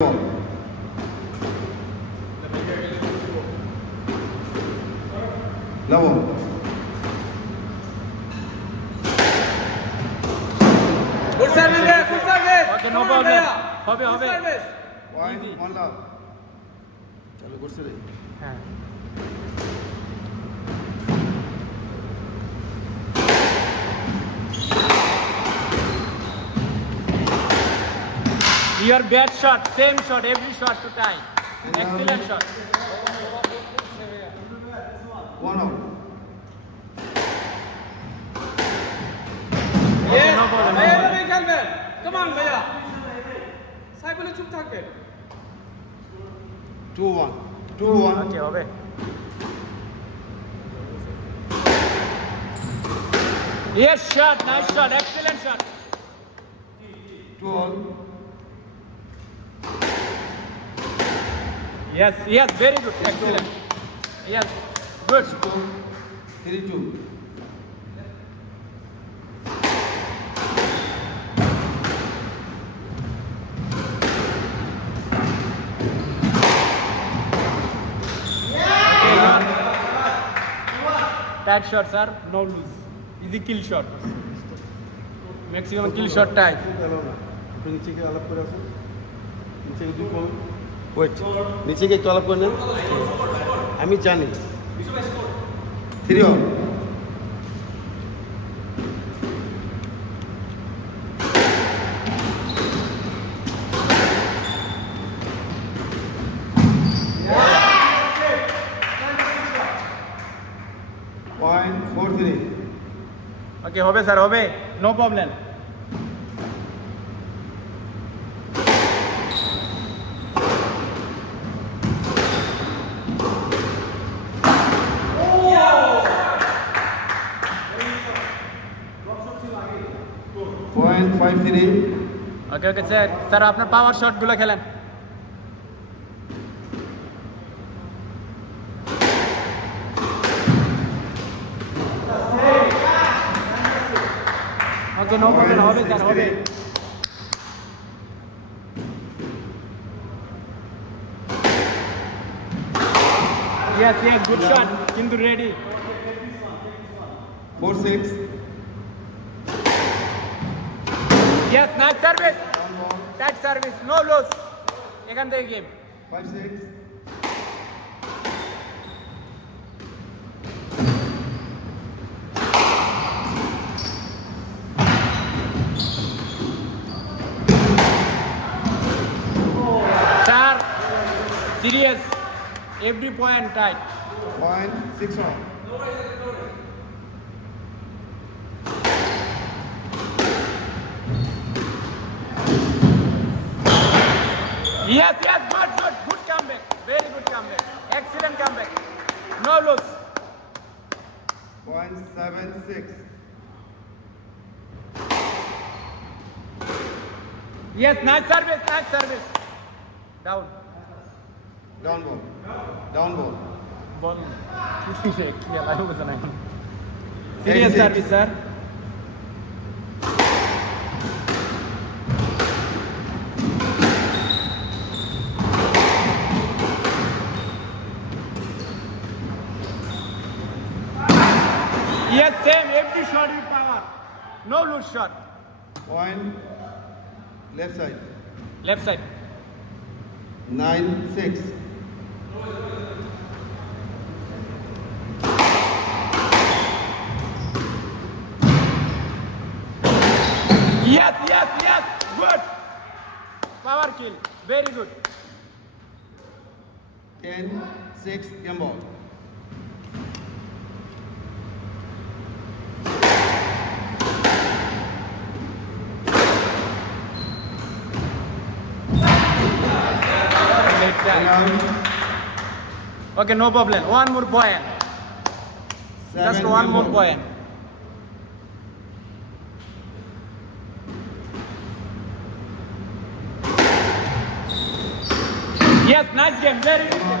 Level. Good service, good service. Okay, no problem. Hobe, Good hobe. service. One love. चलो good से रही. हाँ. Your bad shot, same shot, every shot to tie. Excellent shot. One out. Yes. no problem. Bhaiya এভাবেই খেলবেন. Come on ভাইয়া. সাইকেলে চুপ থাকবেন. 2-1. 2-1. Okay, hobe. Yes, shot, nice shot, excellent shot. 2-all. Yes, yes, very good, excellent. Yes, good. 3-2. Tight shot, sir, no lose. Easy kill shot. Maximum kill shot tie. আপনি নিচে গিয়ে আলাপ করে আসুন. নিচে দুই কোণ. ওয়েট. নিচে গিয়ে একটু আলাপ করে নেন. আমি জানি. 3-all. Point 4-3. Okay, hobe sir, hobe. No problem. Point 5-3. Okay, okay, sir. Sir, আপনার পাওয়ার শট গুলো খেলেন. Okay, no problem. Hobe sir, hobe. Yes, yes, good shot. Kintu ready. 4-6. Yes, nice service. That service, no lose. এখান থেকে game. 5-6. Sir, serious. Every point tight. Point 6-all. Yes, yes, good, good. Good comeback. Very good comeback. Excellent comeback. No lose. Point 7-6. Yes, nice service, nice service. Down. Down ball. Down ball. Ball. Yeah, I was an icon. Serious 8-6. service, sir. Yes, same. Every shot with power. No loose shot. Point left side. Left side. 9-6. Yes, yes, yes. Good. Power kill. Very good. 10-6 game ball. Okay, no problem. One more point. Just one more point. Yes, nice game. Very good.